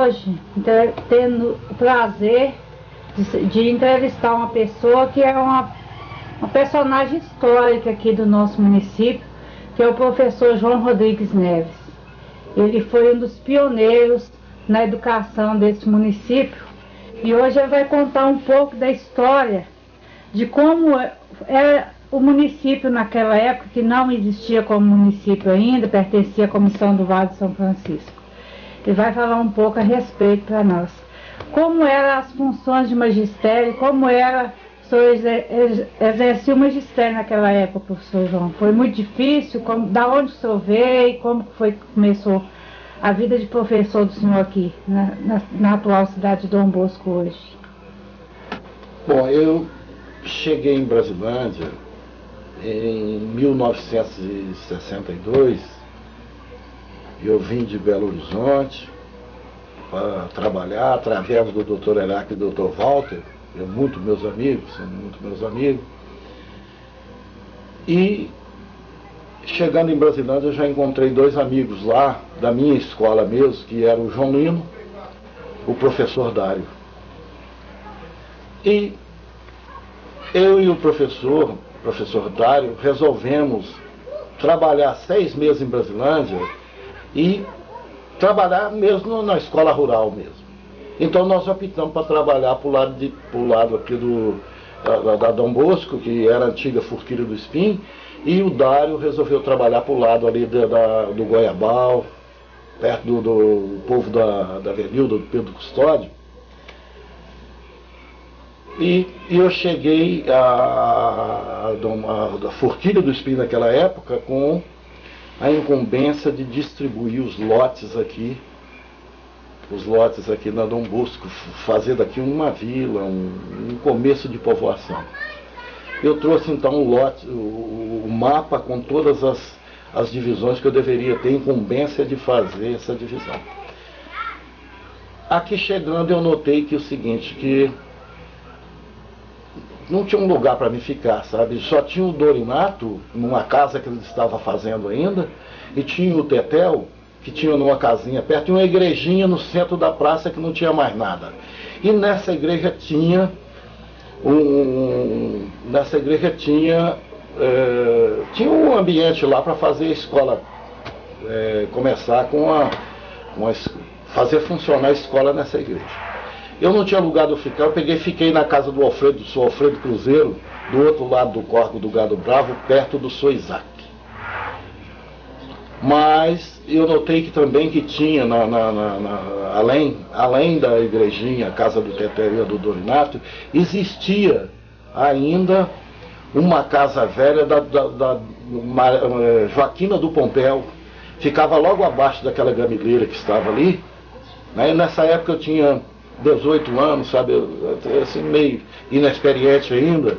Hoje, tendo o prazer de entrevistar uma pessoa que é uma personagem histórica aqui do nosso município, que é o professor João Rodrigues Neves. Ele foi um dos pioneiros na educação desse município e hoje ele vai contar um pouco da história de como era o município naquela época, que não existia como município ainda, pertencia à Comissão do Vale de São Francisco. Ele vai falar um pouco a respeito para nós. Como eram as funções de magistério, como era o senhor exercia o magistério naquela época, professor João? Foi muito difícil? Da onde o senhor veio? Como foi que começou a vida de professor do senhor aqui, na atual cidade de Dom Bosco hoje? Bom, eu cheguei em Brasilândia em 1962. Eu vim de Belo Horizonte para trabalhar através do Dr. Heráclito e do Dr. Walter, são muito meus amigos. E chegando em Brasilândia eu já encontrei dois amigos lá, da minha escola mesmo, que era o João Lino, o professor Dário. E eu e o professor Dário resolvemos trabalhar 6 meses em Brasilândia e trabalhar mesmo na escola rural mesmo. Então nós optamos para trabalhar pro lado aqui da Dom Bosco, que era a antiga Forquilha do Espinho, e o Dário resolveu trabalhar para o lado ali do Goiabal, perto do povo da Avenida, do Pedro Custódio. E eu cheguei a Forquilha do Espinho naquela época com a incumbência de distribuir os lotes aqui na Dom Bosco, fazer daqui uma vila, um começo de povoação. Eu trouxe então o mapa com todas as divisões que eu deveria ter incumbência de fazer essa divisão. Aqui chegando eu notei que o seguinte, que não tinha um lugar para me ficar, sabe? Só tinha o Dorinato, numa casa que ele estava fazendo ainda, e tinha o Tetel, que tinha numa casinha perto, e uma igrejinha no centro da praça que não tinha mais nada. E nessa igreja tinha um ambiente lá para fazer a escola, começar fazer funcionar a escola nessa igreja. Eu não tinha lugar de ficar, fiquei na casa do Sr. Alfredo Cruzeiro, do outro lado do Córrego do Gado Bravo, perto do Sr. Isaac. Mas eu notei que também que tinha, além da igrejinha, a casa do Teteria do Dorinato, existia ainda uma casa velha da Joaquina do Pompéu, ficava logo abaixo daquela gamileira que estava ali, né? E nessa época eu tinha 18 anos, sabe, assim, meio inexperiente ainda.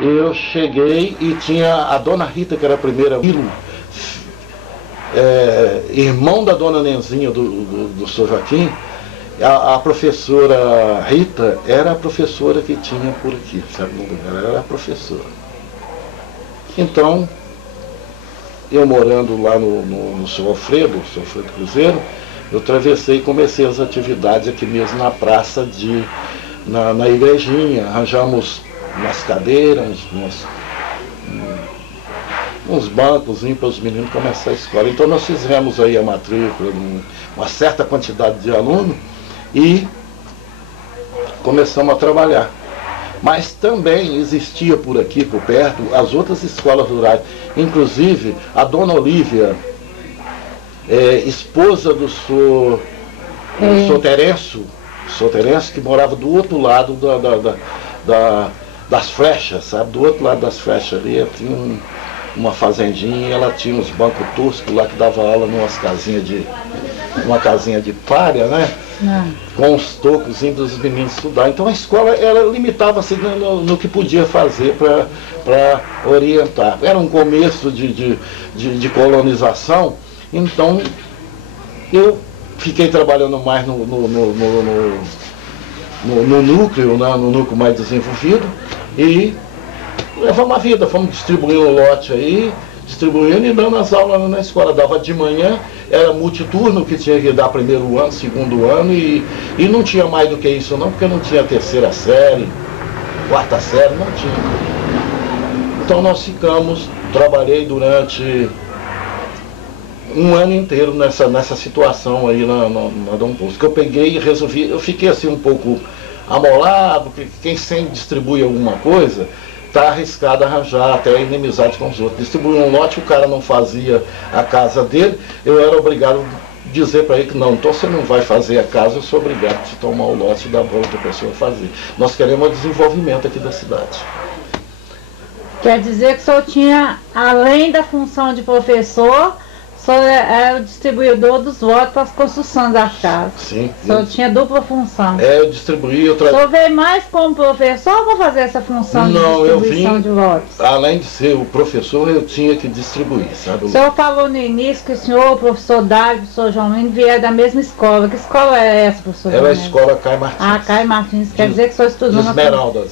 Eu cheguei e tinha a dona Rita, que era a primeira irmão da dona Nenzinha do Sr. Joaquim. A professora Rita era a professora que tinha por aqui, sabe? Ela era a professora. Então, eu morando lá no Sr. Alfredo Cruzeiro, eu atravessei e comecei as atividades aqui mesmo na praça, na igrejinha. Arranjamos umas cadeiras, uns bancos para os meninos começar a escola. Então nós fizemos aí a matrícula, uma certa quantidade de alunos, e começamos a trabalhar. Mas também existia por aqui, por perto, as outras escolas rurais. Inclusive a dona Olívia, esposa do Sr. Terêncio, que morava do outro lado das flechas, sabe? Do outro lado das flechas ali tinha uma fazendinha, e ela tinha uns bancos toscos lá que dava aula numa casinha de palha, né? Com os tocos para os meninos estudar. Então a escola, ela limitava-se no que podia fazer para orientar. Era um começo de colonização, então eu fiquei trabalhando mais no núcleo, né? No núcleo mais desenvolvido, e levamos a vida, fomos distribuindo o lote aí, distribuindo e dando as aulas na escola. Dava de manhã, era multiturno, que tinha que dar primeiro ano, segundo ano, e não tinha mais do que isso não, porque não tinha terceira série, quarta série, não tinha. Então nós ficamos, trabalhei durante um ano inteiro nessa situação aí na Dom Bosco. Eu peguei e resolvi, eu fiquei assim um pouco amolado, porque quem sempre distribui alguma coisa, está arriscado a arranjar até inimizade com os outros. Distribuir um lote, o cara não fazia a casa dele, eu era obrigado a dizer para ele que não, então você não vai fazer a casa, eu sou obrigado a te tomar o lote e dar para outra pessoa fazer. Nós queremos o desenvolvimento aqui da cidade. Quer dizer que o senhor tinha, além da função de professor, o senhor era o distribuidor dos votos para as construções das casas. Sim. O senhor tinha dupla função. Eu distribuí, O senhor veio mais como professor para fazer essa função de distribuição de votos? Além de ser o professor, eu tinha que distribuir, sabe? O senhor falou no início que o senhor, o professor Dário e o professor João Lino vieram da mesma escola. Que escola é essa, professor? Era a escola Caio Martins. Ah, Caio Martins. Quer dizer que o senhor estudou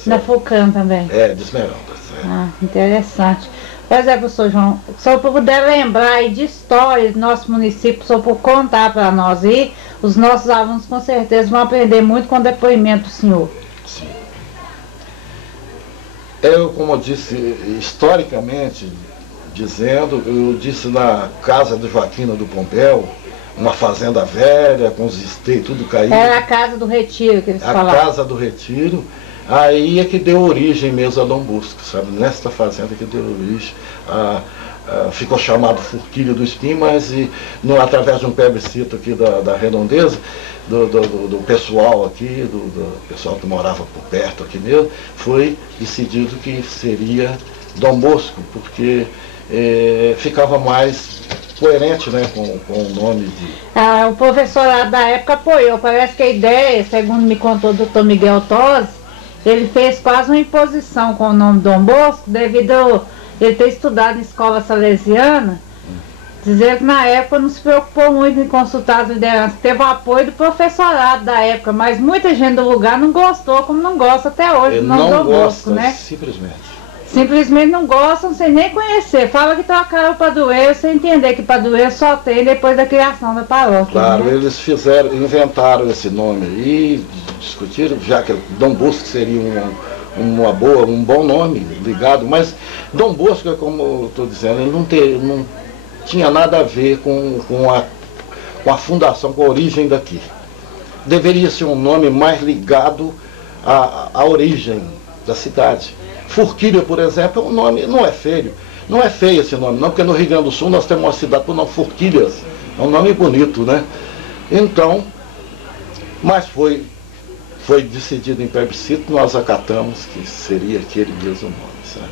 na FUCAM também? De Esmeraldas. Ah, interessante. Pois é, professor João, se eu puder lembrar aí de histórias do nosso município, se eu puder contar para nós aí, os nossos alunos com certeza vão aprender muito com o depoimento do senhor. Sim. Eu, como eu disse, historicamente, eu disse na casa do Joaquina do Pompéu, uma fazenda velha, com os esteios, tudo caído. Era a Casa do Retiro que eles falavam. A Casa do Retiro. Aí é que deu origem mesmo a Dom Bosco, sabe? Nesta fazenda que deu origem, ficou chamado Forquilha do Espinho, mas através de um plebiscito aqui da redondeza, do pessoal aqui, do pessoal que morava por perto aqui mesmo, foi decidido que seria Dom Bosco, porque ficava mais coerente, né, com o nome de... O professorado da época apoiou. Parece que a ideia, segundo me contou o doutor Miguel Tosi, ele fez quase uma imposição com o nome Dom Bosco, devido a ele ter estudado em escola salesiana, dizer que na época não se preocupou muito em consultar as lideranças, teve o apoio do professorado da época, mas muita gente do lugar não gostou, como não gosta até hoje do nome Dom Bosco, né? Simplesmente não gostam sem nem conhecer. Fala que trocaram o padroeiro sem entender que padroeiro só tem depois da criação da paróquia. Claro, né? Eles inventaram esse nome aí, discutiram, já que Dom Bosco seria um bom nome ligado, mas Dom Bosco, como eu estou dizendo, ele não tinha nada a ver com a fundação, com a origem daqui. Deveria ser um nome mais ligado à origem da cidade. Forquilha, por exemplo, é um nome, não é feio. Não é feio esse nome, não, porque no Rio Grande do Sul nós temos uma cidade por nome Forquilhas. É um nome bonito, né? Então, mas foi decidido em plebiscito, nós acatamos que seria aquele mesmo nome, sabe?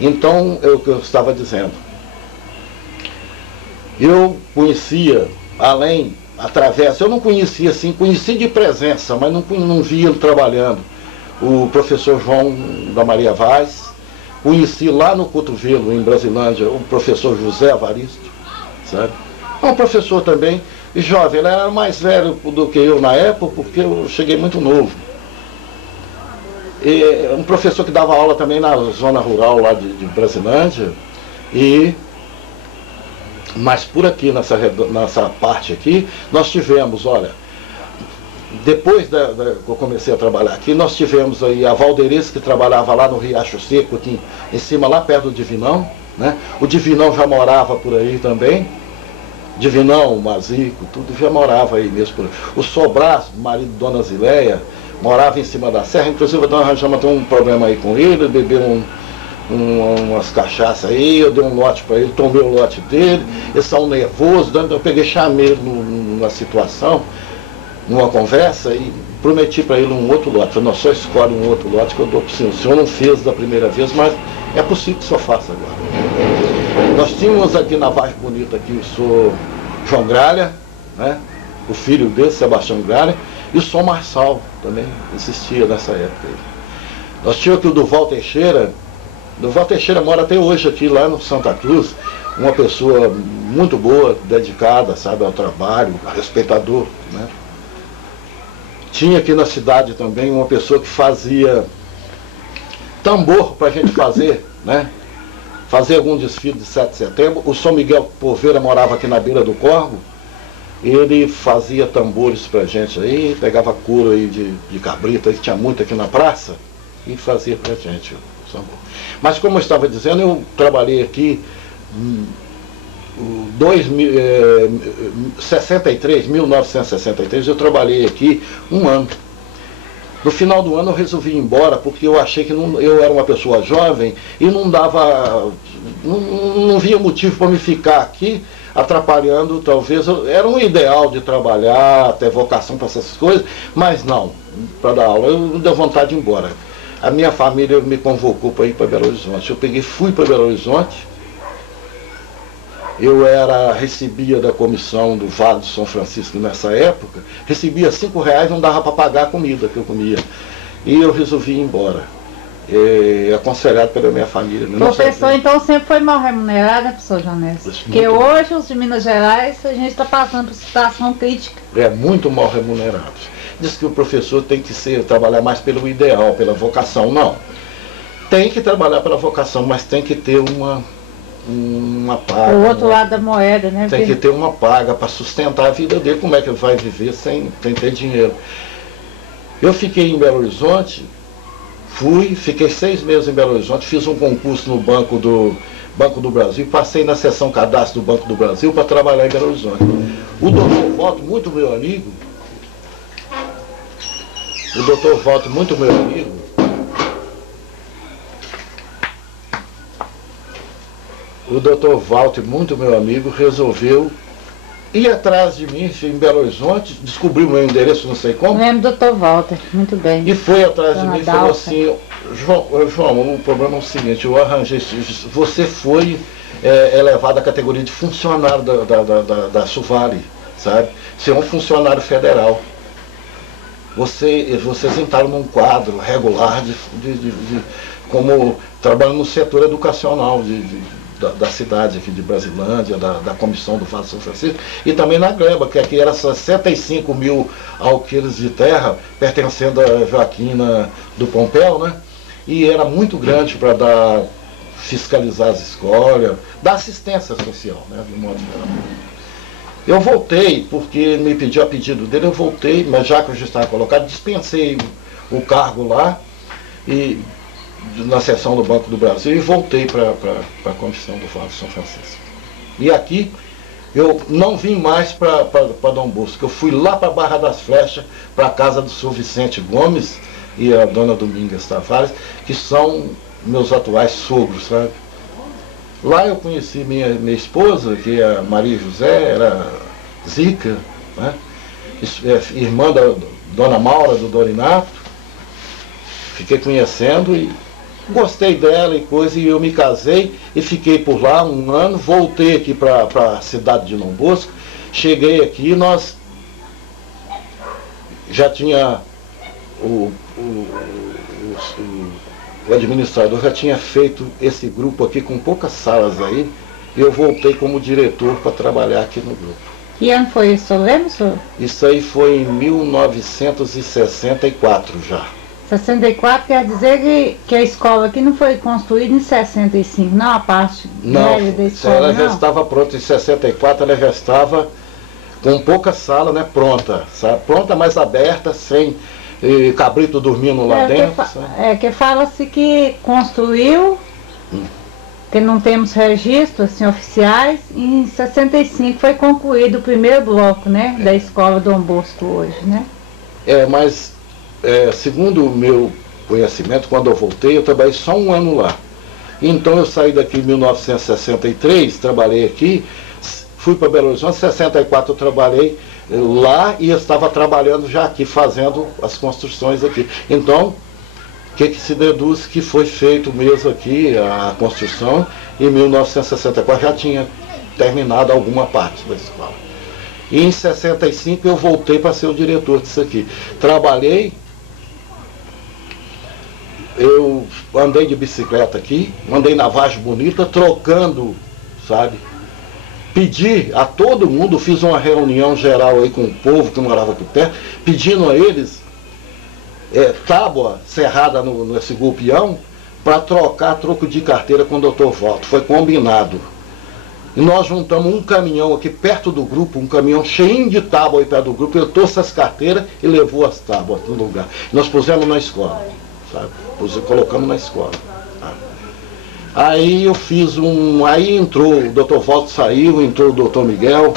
Então, é o que eu estava dizendo. Eu conhecia, eu não conhecia assim, conheci de presença, mas não via ele trabalhando. O professor João da Maria Vaz, conheci lá no Cotovelo, em Brasilândia, o professor José Avaristo, sabe? É um professor também, e jovem, ele era mais velho do que eu na época, porque eu cheguei muito novo. E um professor que dava aula também na zona rural lá de Brasilândia, mas por aqui, nessa parte aqui, nós tivemos, olha, depois que eu comecei a trabalhar aqui, nós tivemos aí a Valdeirês, que trabalhava lá no Riacho Seco, aqui em cima, lá perto do Divinão, né? O Divinão já morava por aí também. Divinão, Mazico, tudo já morava aí mesmo por aí. O Sobras, marido de Dona Zileia, morava em cima da serra. Inclusive a Dona Rajama tem um problema aí com ele, bebeu umas cachaças aí, eu dei um lote para ele, tomei o lote dele, eles são nervosos, eu peguei, chamei ele numa situação, numa conversa, e prometi para ele um outro lote. Falei, não, só escolhe um outro lote que eu dou para o senhor. O senhor não fez da primeira vez, mas é possível que o senhor faça agora. Nós tínhamos aqui na Vargem Bonita aqui o senhor João Gralha, né? O filho dele, Sebastião Gralha, e o senhor Marçal também existia nessa época. Nós tínhamos aqui o Durval Teixeira. Durval Teixeira mora até hoje aqui lá no Santa Cruz, uma pessoa muito boa, dedicada, sabe, ao trabalho, respeitador, né? Tinha aqui na cidade também uma pessoa que fazia tambor para a gente fazer, né? fazer algum desfile de 7 de setembro. O São Miguel Poveira morava aqui na beira do Córrego. Ele fazia tambores pra gente aí, pegava couro aí de cabrito, aí tinha muito aqui na praça, e fazia pra gente o tambor. Mas como eu estava dizendo, eu trabalhei aqui 1963, eu trabalhei aqui um ano. No final do ano eu resolvi ir embora, porque eu achei que eu era uma pessoa jovem e não via motivo para me ficar aqui atrapalhando. Talvez era um ideal de trabalhar, ter vocação para essas coisas, mas não, para dar aula. Eu dei vontade de ir embora. A minha família me convocou para ir para Belo Horizonte. Eu fui para Belo Horizonte. Eu recebia da comissão do Vale do São Francisco nessa época, recebia R$5, não dava para pagar a comida que eu comia. E eu resolvi ir embora, aconselhado pela minha família. O professor então sempre foi mal remunerado, né, professor Jones? Porque hoje os de Minas Gerais a gente está passando por situação crítica. É muito mal remunerado. Diz que o professor tem que trabalhar mais pelo ideal, pela vocação. Não. Tem que trabalhar pela vocação, mas tem que ter uma paga. O outro lado da moeda, né? Tem que ter uma paga para sustentar a vida dele. Como é que ele vai viver sem ter dinheiro? Eu fiquei em Belo Horizonte, fiquei 6 meses em Belo Horizonte, fiz um concurso no Banco do Brasil, passei na seção cadastro do Banco do Brasil para trabalhar em Belo Horizonte. O doutor Walter, muito meu amigo, resolveu ir atrás de mim em Belo Horizonte, descobriu o meu endereço, não sei como. Lembro do Dr. Walter, muito bem. E foi atrás de mim e falou assim: João, o problema é o seguinte, eu arranjei, você foi elevado à categoria de funcionário da Suvale, sabe? Você é um funcionário federal. Vocês entraram num quadro regular como trabalhando no setor educacional da cidade aqui de Brasilândia, da comissão do Vale do São Francisco, e também na Gleba, que aqui era 65 mil alqueires de terra, pertencendo a Joaquina do Pompéu, né? E era muito grande para fiscalizar as escolas, dar assistência social, né, de modo geral. Eu voltei, porque ele me pediu a pedido dele, eu voltei, mas já que eu já estava colocado, dispensei o cargo lá, na seção do Banco do Brasil, e voltei para a comissão do Vale do São Francisco. E aqui eu não vim mais para Dom Bosco, eu fui lá para Barra das Flechas, para a casa do senhor Vicente Gomes e a dona Domingas Tavares, que são meus atuais sogros, sabe? Lá eu conheci minha esposa, que é a Maria José, era Zica, né? Irmã da dona Maura, do Dorinato. Fiquei conhecendo e gostei dela e coisa, e eu me casei e fiquei por lá um ano, voltei aqui para a cidade de Dom Bosco, cheguei aqui, nós já tinha o administrador já tinha feito esse grupo aqui com poucas salas aí, e eu voltei como diretor para trabalhar aqui no grupo. Que ano foi isso, lembra, senhor? Isso aí foi em 1964 já. 64 quer dizer que a escola aqui não foi construída em 65, não a parte velha da escola, ela já estava pronta em 64, ela já estava com pouca sala, né, pronta, sabe? Pronta, mas aberta, sem cabrito dormindo lá dentro. Que fala-se que construiu, que não temos registros assim, oficiais, e em 65 foi concluído o primeiro bloco, né, da escola Dom Bosco hoje, né? Mas segundo o meu conhecimento, quando eu voltei, eu trabalhei só um ano lá. Então eu saí daqui em 1963, trabalhei aqui, fui para Belo Horizonte, em 64 eu trabalhei lá e eu estava trabalhando já aqui, fazendo as construções aqui. Então, o que se deduz que foi feito mesmo aqui, a construção, em 1964 já tinha terminado alguma parte da escola. E em 65 eu voltei para ser o diretor disso aqui. Trabalhei, eu andei de bicicleta aqui, andei na Vargem Bonita, trocando, sabe? Pedi a todo mundo, fiz uma reunião geral aí com o povo que morava aqui perto, pedindo a eles tábua serrada nesse golpeão, para trocar troco de carteira com o Dr. Walter. Foi combinado. E nós juntamos um caminhão aqui perto do grupo, um caminhão cheio de tábua aí perto do grupo. Eu trouxe as carteiras e levou as tábuas no lugar. Nós pusemos na escola, sabe? Colocamos na escola. Tá? Aí eu fiz aí entrou, o Dr. Walter saiu, entrou o Dr. Miguel.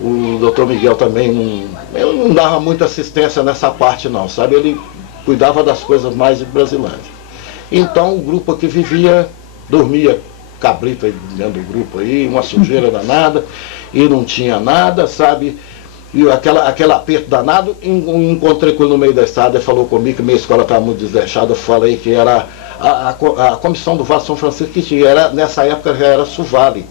O Dr. Miguel também ele não dava muita assistência nessa parte não, sabe? Ele cuidava das coisas mais de Brasilândia. Então o grupo aqui dormia cabrito aí dentro do grupo aí, uma sujeira danada, e não tinha nada, sabe? E aquele aperto danado, encontrei com ele no meio da estrada, ele falou comigo que minha escola estava muito desleixada. Eu falei que era a comissão do Vale São Francisco que tinha, nessa época já era Suvale,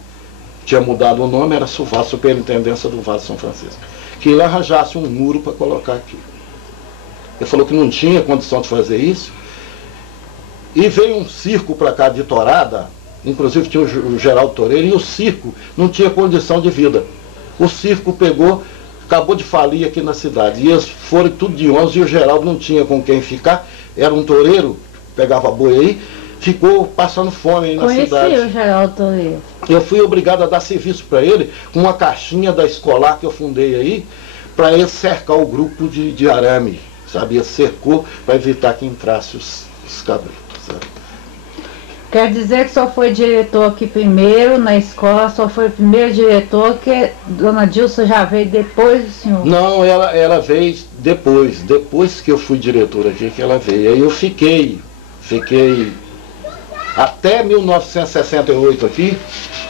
tinha mudado o nome, era Suvale, Superintendência do Vale São Francisco, que ele arranjasse um muro para colocar aqui. Ele falou que não tinha condição de fazer isso. E veio um circo para cá de Torada, inclusive tinha o Geraldo Toreiro, e o circo não tinha condição de vida. O circo acabou de falir aqui na cidade. E eles foram tudo de 11 e o Geraldo não tinha com quem ficar. Era um toureiro, pegava boi aí, ficou passando fome aí na cidade. Conheci o Geraldo Toreiro. Eu fui obrigado a dar serviço para ele, com uma caixinha da escolar que eu fundei aí, para ele cercar o grupo de arame, sabe? Ele cercou para evitar que entrasse os cabritos. Quer dizer que só foi diretor aqui primeiro na escola, só foi o primeiro diretor, que Dona Dilsa já veio depois do senhor? Não, ela veio depois que eu fui diretor aqui que ela veio. Aí eu fiquei até 1968 aqui,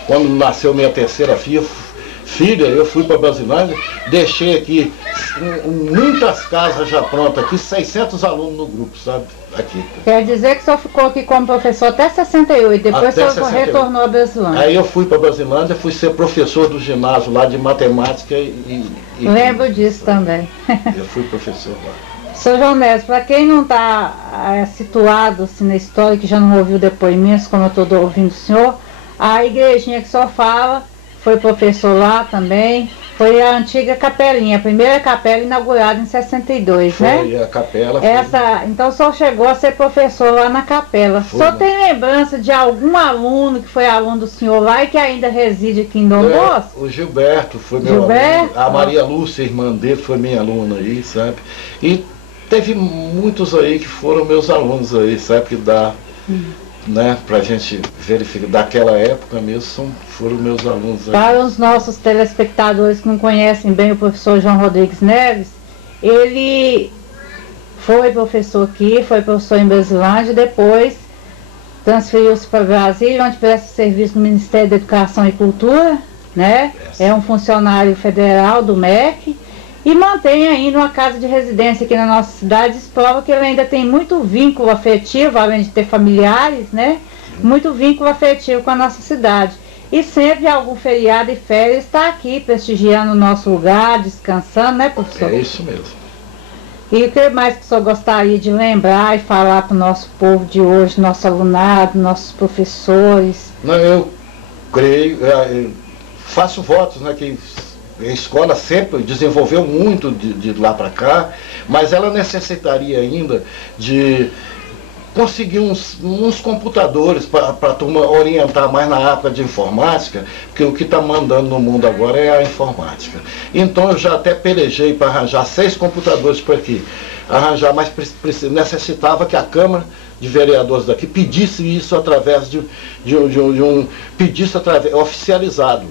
quando nasceu minha terceira filha, eu fui para Brasilândia, deixei aqui muitas casas já prontas aqui, 600 alunos no grupo, sabe? Aqui. Quer dizer que só ficou aqui como professor até 68, depois só retornou a Brasilândia. Aí eu fui para Brasilândia, fui ser professor do ginásio lá de matemática Lembro disso também. Eu fui professor lá. Sr. João Neves, para quem não está situado assim, na história, que já não ouviu depoimentos, como eu estou ouvindo o senhor, a igrejinha que só fala, foi professor lá também, foi a antiga capelinha, a primeira capela inaugurada em 62, foi, né? Foi, a capela. Então o senhor chegou a ser professor lá na capela. O senhor tem lembrança de algum aluno que foi aluno do senhor lá e que ainda reside aqui em Dom Bosco? O Gilberto foi meu aluno. A Maria Lúcia, irmã dele, foi minha aluna aí, sabe? E teve muitos aí que foram meus alunos aí, sabe? Que dá... Né, para a gente verificar, daquela época mesmo, foram meus alunos aí. Para os nossos telespectadores que não conhecem bem o professor João Rodrigues Neves, ele foi professor aqui, foi professor em Brasilândia, depois transferiu-se para Brasília, onde presta serviço no Ministério da Educação e Cultura, né? É um funcionário federal do MEC, e mantém ainda uma casa de residência aqui na nossa cidade. Isso prova que ele ainda tem muito vínculo afetivo, além de ter familiares, né? Muito vínculo afetivo com a nossa cidade. E sempre algum feriado e férias está aqui prestigiando o nosso lugar, descansando, né, professor? É isso mesmo. E o que mais que o senhor gostaria de lembrar e falar para o nosso povo de hoje, nosso alunado, nossos professores? Não, eu creio, faço votos, né, que a escola sempre desenvolveu muito de lá para cá, mas ela necessitaria ainda de conseguir uns computadores para a turma orientar mais na época de informática, porque o que está mandando no mundo agora é a informática. Então eu já até pelejei para arranjar 6 computadores por aqui. Arranjar, mas necessitava que a Câmara de Vereadores daqui pedisse isso através de um oficializado.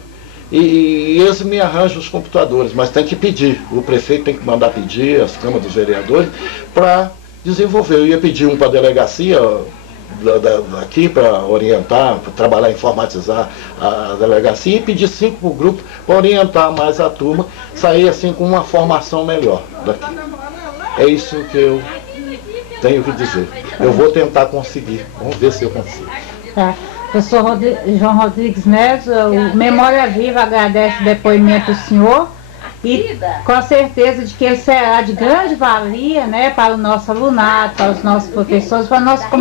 E eles me arranjam os computadores, mas tem que pedir. O prefeito tem que mandar pedir, as câmaras dos vereadores, para desenvolver. Eu ia pedir um para a delegacia aqui para orientar, para trabalhar, informatizar a delegacia, e pedir 5 para o grupo para orientar mais a turma, sair assim com uma formação melhor daqui. É isso que eu tenho que dizer. Eu vou tentar conseguir. Vamos ver se eu consigo. Tá. Professor João Rodrigues Neves, o Memória Viva agradece o depoimento do senhor e com a certeza de que ele será de grande valia, né, para o nosso alunado, para os nossos professores, para a nossa comunidade.